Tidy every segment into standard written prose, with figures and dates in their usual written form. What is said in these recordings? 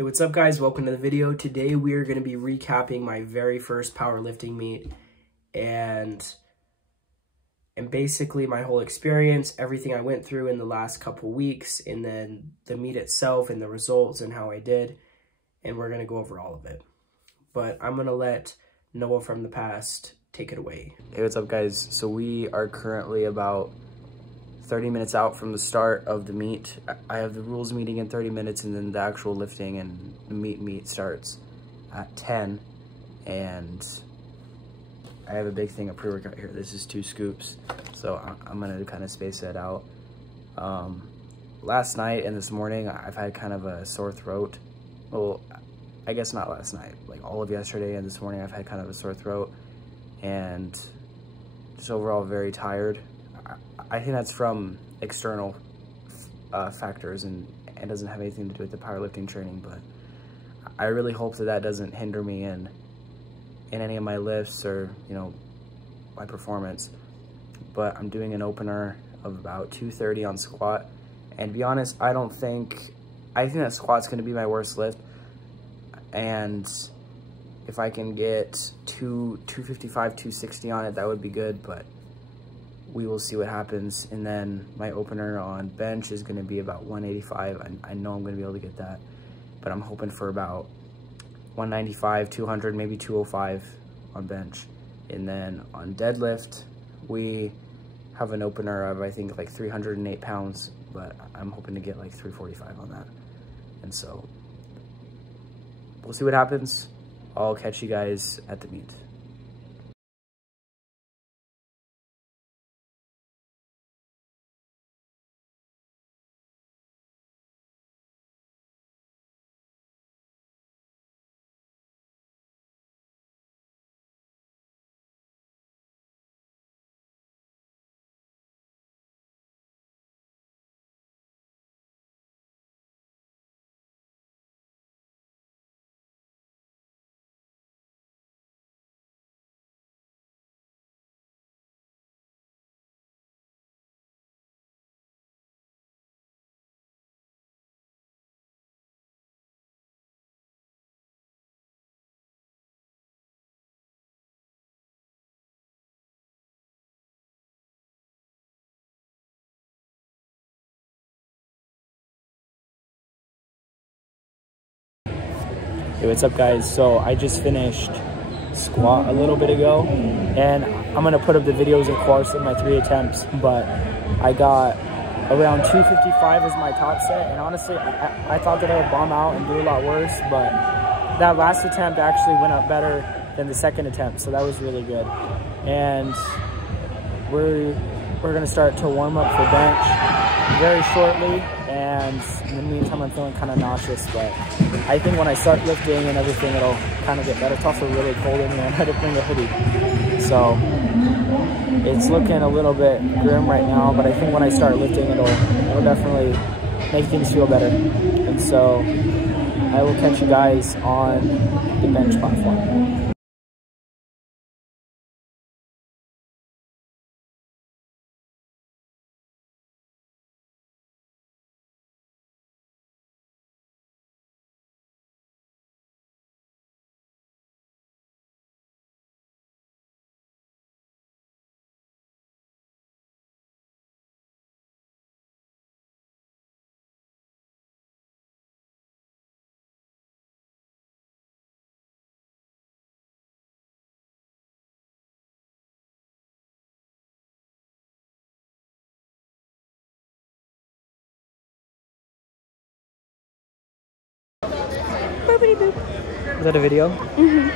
Hey, what's up guys? Welcome to the video. Today we are going to be recapping my very first powerlifting meet and basically my whole experience, everything I went through in the last couple weeks, and then the meet itself and the results and how I did, and we're going to go over all of it. But I'm going to let Noah from the past take it away. Hey, what's up guys? So we are currently about 30 minutes out from the start of the meet. I have the rules meeting in 30 minutes, and then the actual lifting and the meet starts at 10. And I have a big thing of pre-workout here. This is 2 scoops, so I'm gonna kind of space that out. Last night and this morning, I've had kind of a sore throat. Well, I guess not last night, like all of yesterday and this morning, I've had kind of a sore throat and just overall very tired. I think that's from external factors and doesn't have anything to do with the powerlifting training, but I really hope that that doesn't hinder me in any of my lifts or, you know, my performance. But I'm doing an opener of about 230 on squat, and to be honest, I think that squat's going to be my worst lift, and if I can get 255, 260 on it, that would be good, but we will see what happens. And then my opener on bench is going to be about 185. I know I'm going to be able to get that, but I'm hoping for about 195, 200, maybe 205 on bench. And then on deadlift, we have an opener of, I think, like 308 pounds, but I'm hoping to get like 345 on that. And so we'll see what happens. I'll catch you guys at the meet. Hey, what's up guys? So I just finished squat a little bit ago, and I'm gonna put up the videos of course of my 3 attempts, but I got around 255 as my top set, and honestly I thought that I would bomb out and do a lot worse, but that last attempt actually went up better than the second attempt, so that was really good. And we're gonna start to warm up for bench very shortly, and in the meantime I'm feeling kind of nauseous, but I think when I start lifting and everything, it'll kind of get better. It's also really cold in here, and I had to bring a hoodie, so it's looking a little bit grim right now, but I think when I start lifting, it'll definitely make things feel better. And so I will catch you guys on the bench platform. Is that a video? Mm-hmm.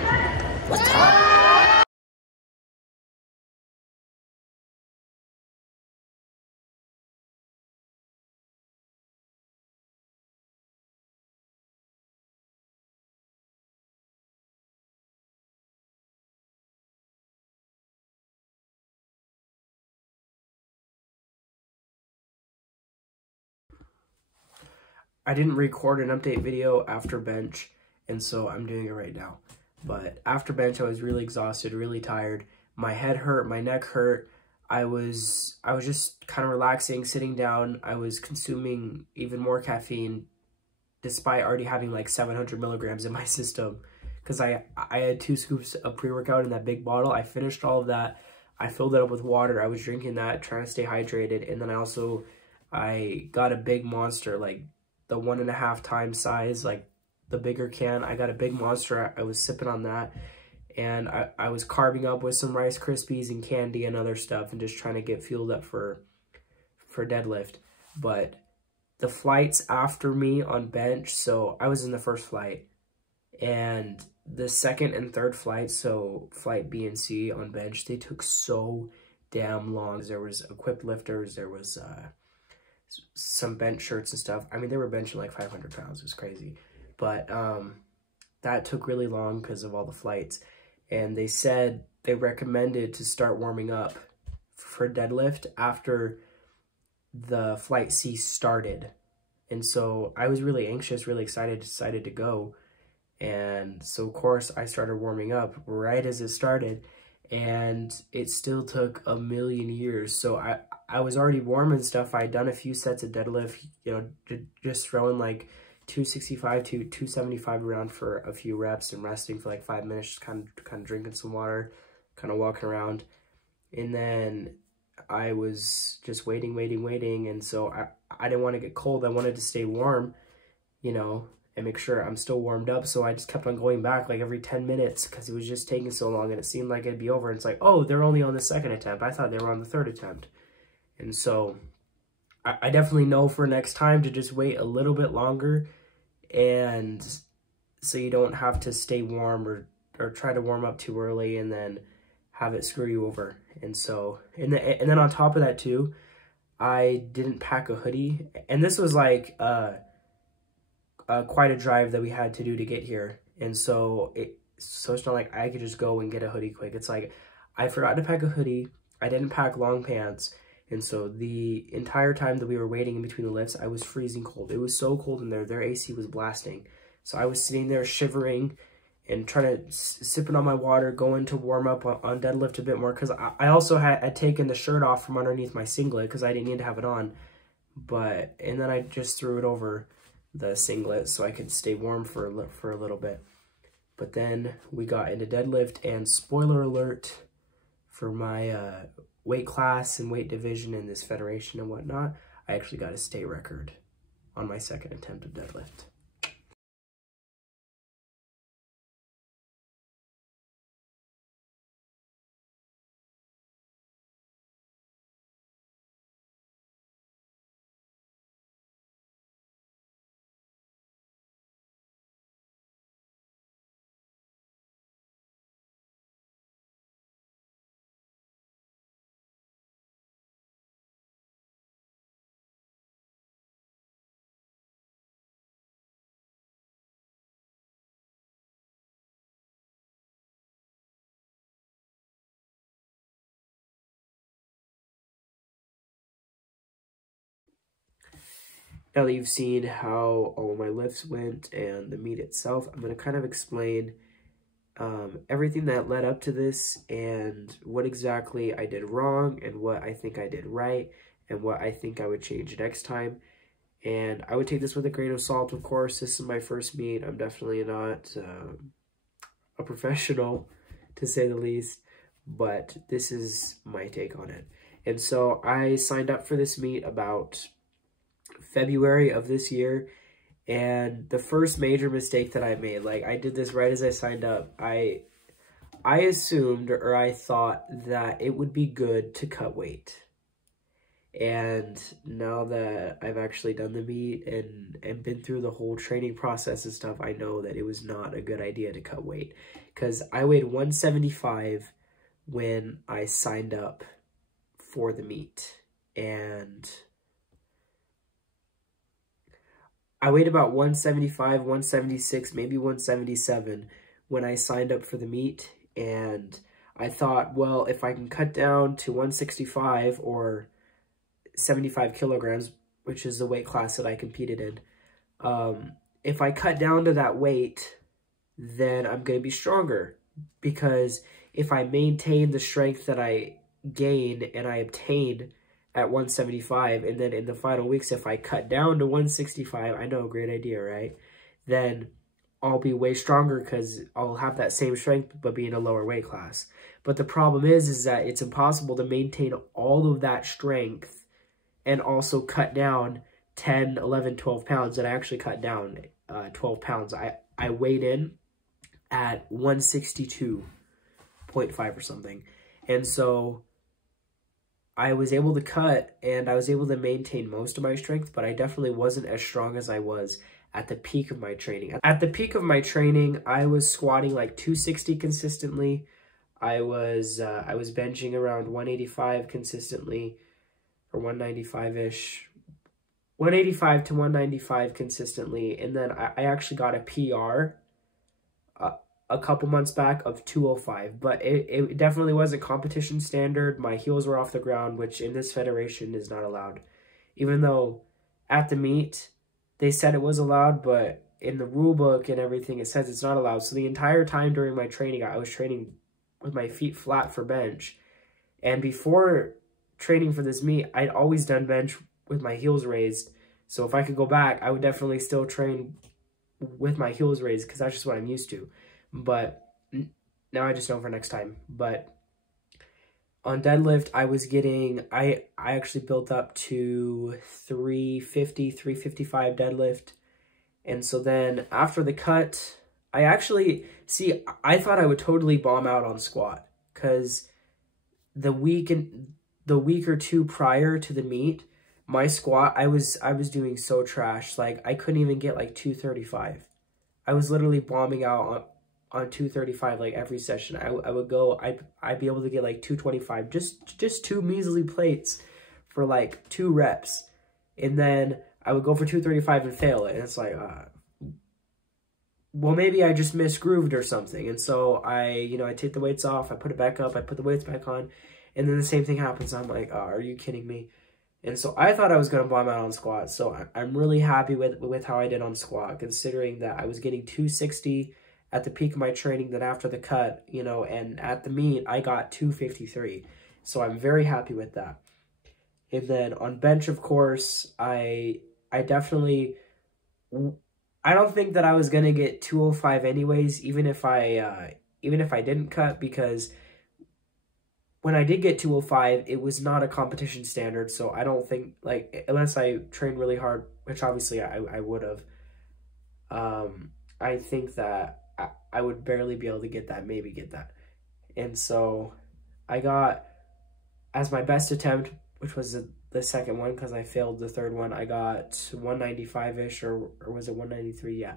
I didn't record an update video after bench, and so I'm doing it right now. But after bench, I was really exhausted, really tired. My head hurt, my neck hurt. I was just kind of relaxing, sitting down. I was consuming even more caffeine despite already having like 700 milligrams in my system, because I had 2 scoops of pre-workout in that big bottle. I finished all of that. I filled it up with water. I was drinking that, trying to stay hydrated. And then I got a big monster, like the 1.5 times size, like the bigger can. I got a big monster. I was sipping on that. And I was carving up with some Rice Krispies and candy and other stuff and just trying to get fueled up for deadlift. But the flights after me on bench, so I was in the first flight. And the second and third flight, so flight B and C on bench, they took so damn long. There was equipped lifters, there was some bench shirts and stuff. I mean, they were benching like 500 pounds. It was crazy. But that took really long because of all the flights. And they said they recommended to start warming up for deadlift after the flight C started. And so I was really anxious, really excited, decided to go. And so, of course, I started warming up right as it started, and it still took a million years. So I was already warm and stuff. I had done a few sets of deadlift, you know, just throwing like 265 to 275 around for a few reps and resting for like 5 minutes, just kind of drinking some water, kind of walking around. And then I was just waiting. And so I didn't want to get cold. I wanted to stay warm, you know, and make sure I'm still warmed up. So I just kept on going back like every 10 minutes because it was just taking so long and it seemed like it'd be over. And it's like, oh, they're only on the 2nd attempt. I thought they were on the 3rd attempt. And so I definitely know for next time to just wait a little bit longer, and so you don't have to stay warm or try to warm up too early and then have it screw you over. And so, and then on top of that too, I didn't pack a hoodie. And this was like, quite a drive that we had to do to get here. And so it's not like I could just go and get a hoodie quick. It's like I forgot to pack a hoodie. I didn't pack long pants. And so the entire time that we were waiting in between the lifts, I was freezing cold. It was so cold in there. Their AC was blasting. So I was sitting there shivering and trying to sipping on my water, going to warm up on deadlift a bit more. Because I also had taken the shirt off from underneath my singlet because I didn't need to have it on. And then I just threw it over the singlet so I could stay warm for a little bit. But then we got into deadlift, and spoiler alert for my weight class and weight division in this federation and whatnot, I actually got a state record on my 2nd attempt of deadlift. Now that you've seen how all of my lifts went and the meet itself, I'm going to kind of explain everything that led up to this and what exactly I did wrong and what I think I did right and what I think I would change next time. And I would take this with a grain of salt, of course. This is my first meet. I'm definitely not a professional, to say the least, but this is my take on it. And so I signed up for this meet about February of this year, and the first major mistake that I made, like I did this right as I signed up, I assumed, or I thought that it would be good to cut weight. And now that I've actually done the meet and been through the whole training process and stuff, I know that it was not a good idea to cut weight, because I weighed 175 when I signed up for the meet, and I weighed about 175, 176, maybe 177 when I signed up for the meet. And I thought, well, if I can cut down to 165 or 75 kilograms, which is the weight class that I competed in, if I cut down to that weight, then I'm going to be stronger. Because if I maintain the strength that I gain and I obtain at 175, and then in the final weeks, if I cut down to 165, I know, great idea, right? Then I'll be way stronger because I'll have that same strength but be in a lower weight class. But the problem is that it's impossible to maintain all of that strength and also cut down 10, 11, 12 pounds. And I actually cut down 12 pounds. I weighed in at 162.5 or something. And so I was able to cut and I was able to maintain most of my strength, but I definitely wasn't as strong as I was at the peak of my training. At the peak of my training, I was squatting like 260 consistently. I was benching around 185 consistently, or 195-ish. 185 to 195 consistently, and then I actually got a PR a couple months back of 205, but it definitely wasn't competition standard. My heels were off the ground, which in this federation is not allowed. Even though at the meet, they said it was allowed, but in the rule book and everything, it says it's not allowed. So the entire time during my training, I was training with my feet flat for bench. And before training for this meet, I'd always done bench with my heels raised. So if I could go back, I would definitely still train with my heels raised because that's just what I'm used to. But now I just know for next time. But on deadlift, I was getting, I actually built up to 350, 355 deadlift. And so then after the cut, I actually, I thought I would totally bomb out on squat because the week or two prior to the meet, my squat, I was doing so trash. Like I couldn't even get like 235. I was literally bombing out on 235 like every session. I would go, I'd be able to get like 225, just two measly plates for like 2 reps. And then I would go for 235 and fail it. And it's like, well, maybe I just misgrooved or something. And so I take the weights off, I put it back up, I put the weights back on, and then the same thing happens. I'm like, are you kidding me? And so I thought I was going to bomb out on squat. So I'm really happy with how I did on squat, considering that I was getting 260 at the peak of my training, then after the cut, and at the meet, I got 253. So I'm very happy with that. And then on bench, of course, I definitely, I don't think that I was going to get 205 anyways, even if I didn't cut, because when I did get 205, it was not a competition standard. So I don't think, like, unless I trained really hard, which obviously I would have, I think that I would barely be able to get that, maybe get that. And so I got, as my best attempt, which was the second one because I failed the third one, I got 195-ish, or was it 193? Yeah.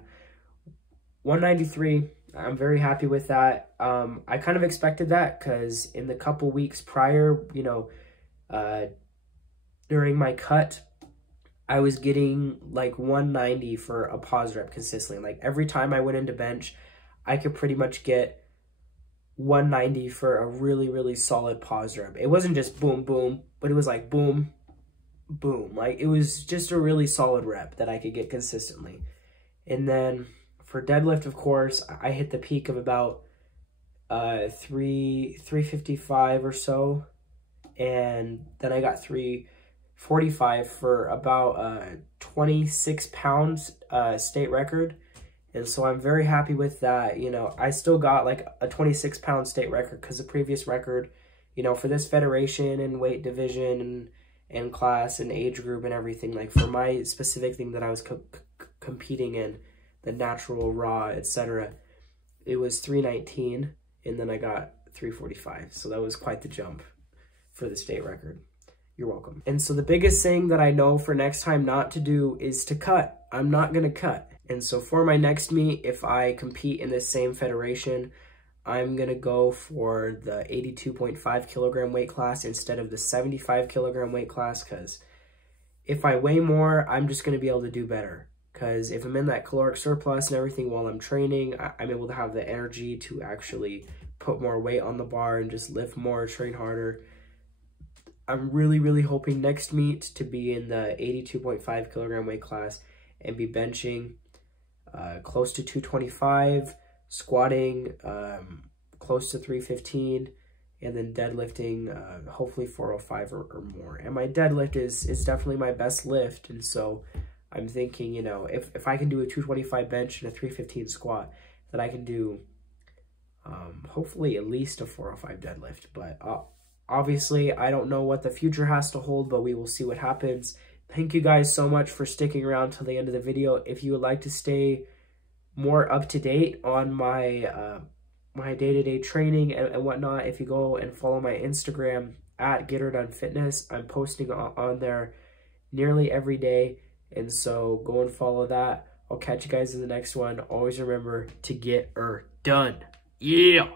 193. I'm very happy with that. I kind of expected that because in the couple weeks prior, during my cut, I was getting like 190 for a pause rep consistently. Like every time I went into bench, I could pretty much get 190 for a really, really solid pause rep. It wasn't just boom, boom, but it was like boom, boom. Like it was just a really solid rep that I could get consistently. And then for deadlift, of course, I hit the peak of about 355 or so. And then I got 345 for about 26 pounds state record. And so I'm very happy with that. I still got like a 26-pound state record because the previous record, for this federation and weight division and class and age group and everything, like for my specific thing that I was competing in, the natural, raw, etc., it was 319, and then I got 345. So that was quite the jump for the state record. You're welcome. And so the biggest thing that I know for next time not to do is to cut. I'm not going to cut. And so for my next meet, if I compete in this same federation, I'm going to go for the 82.5 kilogram weight class instead of the 75 kilogram weight class, because if I weigh more, I'm just going to be able to do better. Because if I'm in that caloric surplus and everything while I'm training, I'm able to have the energy to actually put more weight on the bar and just lift more, train harder. I'm really, really hoping next meet to be in the 82.5 kilogram weight class and be benching close to 225, squatting close to 315, and then deadlifting, hopefully 405 or more. And my deadlift is definitely my best lift, and so I'm thinking, you know, if I can do a 225 bench and a 315 squat, that I can do hopefully at least a 405 deadlift. But obviously, I don't know what the future has to hold, but we will see what happens. Thank you guys so much for sticking around till the end of the video. If you would like to stay more up to date on my my day-to-day training and whatnot, if you go and follow my Instagram at GetHerDoneFitness, I'm posting on there nearly every day, and so go and follow that. I'll catch you guys in the next one. Always remember to get her done. Yeah.